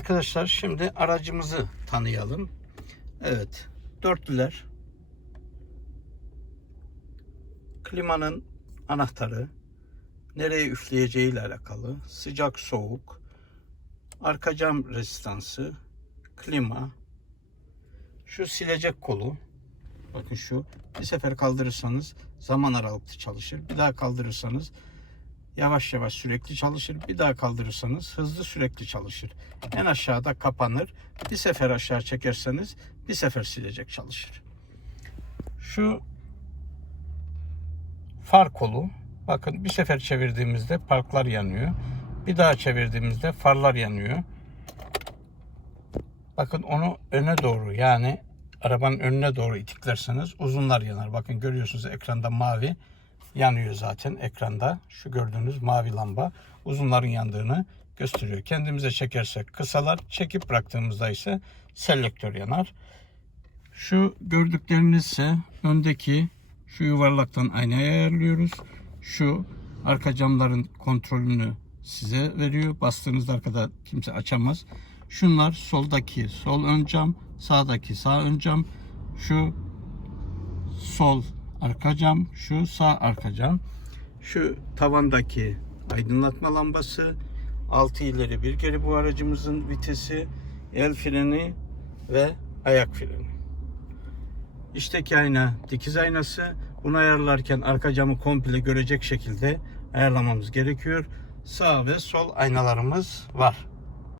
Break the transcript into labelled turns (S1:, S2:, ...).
S1: Arkadaşlar şimdi aracımızı tanıyalım. Evet. Dörtlüler. Klimanın anahtarı. Nereye üfleyeceği ile alakalı. Sıcak soğuk. Arka cam rezistansı. Klima. Şu silecek kolu. Bakın şu. Bir sefer kaldırırsanız zaman aralıklı çalışır. Bir daha kaldırırsanız yavaş yavaş sürekli çalışır. Bir daha kaldırırsanız hızlı sürekli çalışır. En aşağıda kapanır. Bir sefer aşağı çekerseniz bir sefer silecek çalışır. Şu far kolu. Bakın bir sefer çevirdiğimizde parklar yanıyor. Bir daha çevirdiğimizde farlar yanıyor. Bakın onu öne doğru yani arabanın önüne doğru itiklerseniz uzunlar yanar. Bakın görüyorsunuz ekranda mavi yanıyor zaten ekranda. Şu gördüğünüz mavi lamba uzunların yandığını gösteriyor. Kendimize çekersek kısalar, çekip bıraktığımızda ise selektör yanar. Şu gördükleriniz ise öndeki şu yuvarlaktan aynaya ayarlıyoruz. Şu arka camların kontrolünü size veriyor. Bastığınızda arkada kimse açamaz. Şunlar soldaki sol ön cam, sağdaki sağ ön cam. Şu sol arka cam, şu sağ arka cam. Şu tavandaki aydınlatma lambası, altı ileri bir geri bu aracımızın vitesi, el freni ve ayak freni. İçteki ayna dikiz aynası. Bunu ayarlarken arka camı komple görecek şekilde ayarlamamız gerekiyor. Sağ ve sol aynalarımız var.